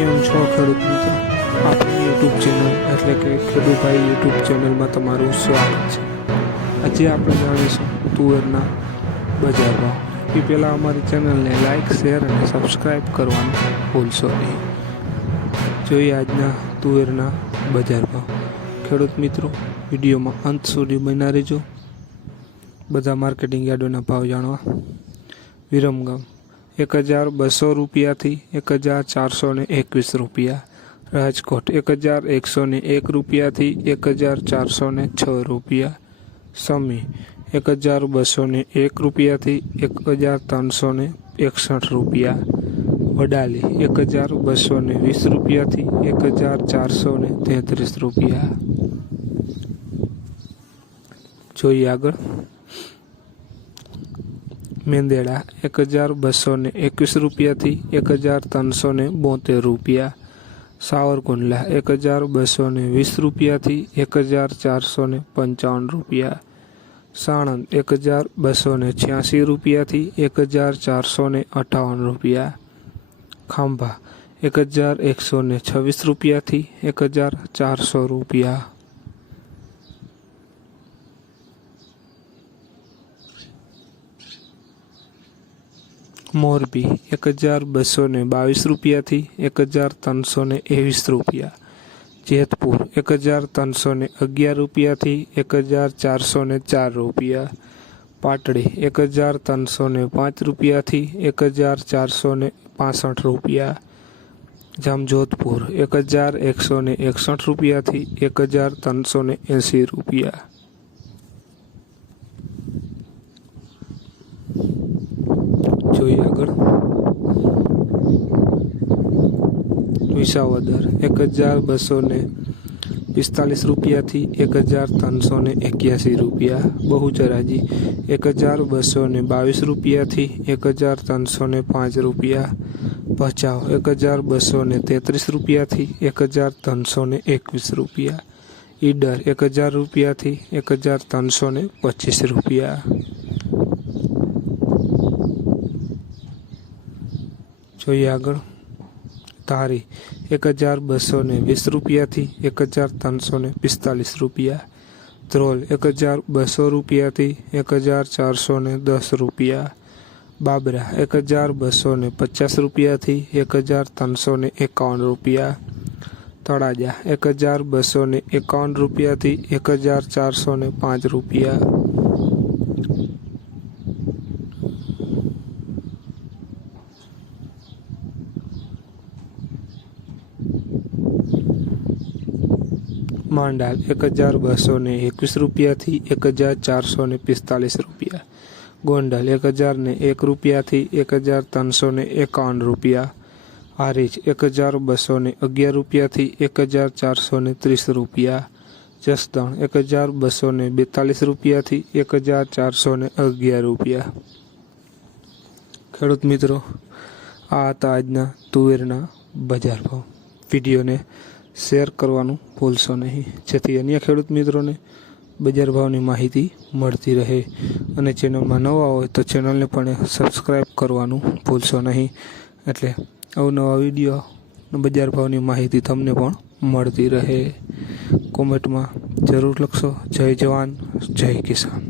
કેમ છો ખેડૂત મિત્રો? આપણી યુટ્યુબ ચેનલ એટલે કે ખેડૂભાઈ યુટ્યુબ ચેનલમાં તમારું સ્વાગત છે. આજે આપણે જાણીશું તુવેરના બજાર ભાવ એ પહેલાં અમારી ચેનલને લાઇક શેર અને સબસ્ક્રાઈબ કરવાનું ભૂલશો નહીં. જોઈએ આજના તુવેરના બજાર ભાવ ખેડૂત મિત્રો, વિડીયોમાં અંત સુધી બના રહેજો. બધા માર્કેટિંગ યાર્ડોના ભાવ જાણવા. વિરમગામ. એક હજાર બસો રૂપિયાથી એક હજાર ચારસો ને એકવીસ રૂપિયા રાજકોટ એક હજાર એકસો ને એક રૂપિયાથી એક હજાર ચારસો ને છ રૂપિયા સમી એક હજાર બસો ને એક રૂપિયાથી એક હજાર ત્રણસો ને એકસઠ રૂપિયા વડાલી એક હજાર બસો ને વીસ રૂપિયાથી એક હજાર ચારસો ને તેત્રીસ રૂપિયા જોઈએ આગળ. મેંદેડા એક હજાર બસો ને એકવીસ રૂપિયાથી એક હજાર ત્રણસો ને બોતેર રૂપિયા. સાવરકુંડલા એક હજાર બસો ને વીસ રૂપિયાથી એક હજાર ચારસો ને પંચાવન રૂપિયા. સાણંદ એક હજાર બસો ને છ્યાસી રૂપિયાથી એક હજાર ચારસો ને અઠાવન રૂપિયા. ખાંભા એક હજાર એકસો ને છવ્વીસ રૂપિયાથી એક હજાર ચારસો રૂપિયા. મોરબી એક હજાર બસો ને બાવીસ રૂપિયાથી એક હજાર ત્રણસો ને એવીસ રૂપિયા. જેતપુર એક હજાર ત્રણસો ને અગિયાર રૂપિયાથી એક હજાર ચારસો ને ચાર રૂપિયા. પાટડી એક હજાર ત્રણસો ને પાંચ રૂપિયાથી એક હજાર ચારસો ને પાસઠ રૂપિયા. જામજોધપુર એક હજાર એકસો ને એકસઠ રૂપિયાથી એક હજાર ત્રણસો ને એંસી રૂપિયા જોઈએ આગળ વિસાવદર એક હજાર બસો ને પિસ્તાલીસ રૂપિયાથી એક હજાર ત્રણસો ને એક્યાસી રૂપિયા. બહુચરાજી, એક હજાર બસો ને બાવીસ રૂપિયાથી એક હજાર ત્રણસો ને પાંચ રૂપિયા. ભચાઉ, એક હજાર બસો ને તેત્રીસ રૂપિયાથી એક હજાર ત્રણસો ને એકવીસ રૂપિયા. ઈડર, એક હજાર રૂપિયાથી એક હજાર ત્રણસો ને પચીસ રૂપિયા. જોઈએ આગળ. ધારી એક હજાર બસો ને વીસ રૂપિયાથી એક હજાર ત્રણસો ને પિસ્તાલીસ રૂપિયા. ધ્રોલ એક હજાર બસો રૂપિયાથી એક હજાર ચારસો ને દસ રૂપિયા. બાબરા એક હજાર બસો ને પચાસ રૂપિયાથી એક હજાર ત્રણસો ને એકાવન રૂપિયા. તળાજા એક હજાર બસો ને એકાવન રૂપિયાથી એક હજાર ચારસો ને પાંચ રૂપિયા. માંડાલ એક હજાર બસો ને એકવીસ રૂપિયાથી એક હજાર ચારસો ને પિસ્તાલીસ રૂપિયા. ગોંડલ એક હજાર ને એક રૂપિયાથી એક હજાર ત્રણસો ને એકાવન રૂપિયા. હારીજ એક હજાર બસો ને અગિયાર રૂપિયાથી એક હજાર ચારસો ને ત્રીસ રૂપિયા. જસદણ એક હજાર બસો ને બેતાલીસ રૂપિયાથી એક હજાર ચારસો ને અગિયાર રૂપિયા. ખેડૂત મિત્રો, આ હતા આજના તુવેરના બજાર ભાવ. વિડીયોને શેર કરવાનું ભૂલશો નહીં. જેથી અન્ય ખેડૂત મિત્રોને બજાર ભાવની માહિતી મળતી રહે. અને ચેનલમાં નવા હોય તો ચેનલને પણ સબસ્ક્રાઈબ કરવાનું ભૂલશો નહીં. એટલે અવનવા વીડિયો બજાર ભાવની માહિતી તમને પણ મળતી રહે. કોમેન્ટમાં જરૂર લખશો. જય જવાન, જય કિસાન.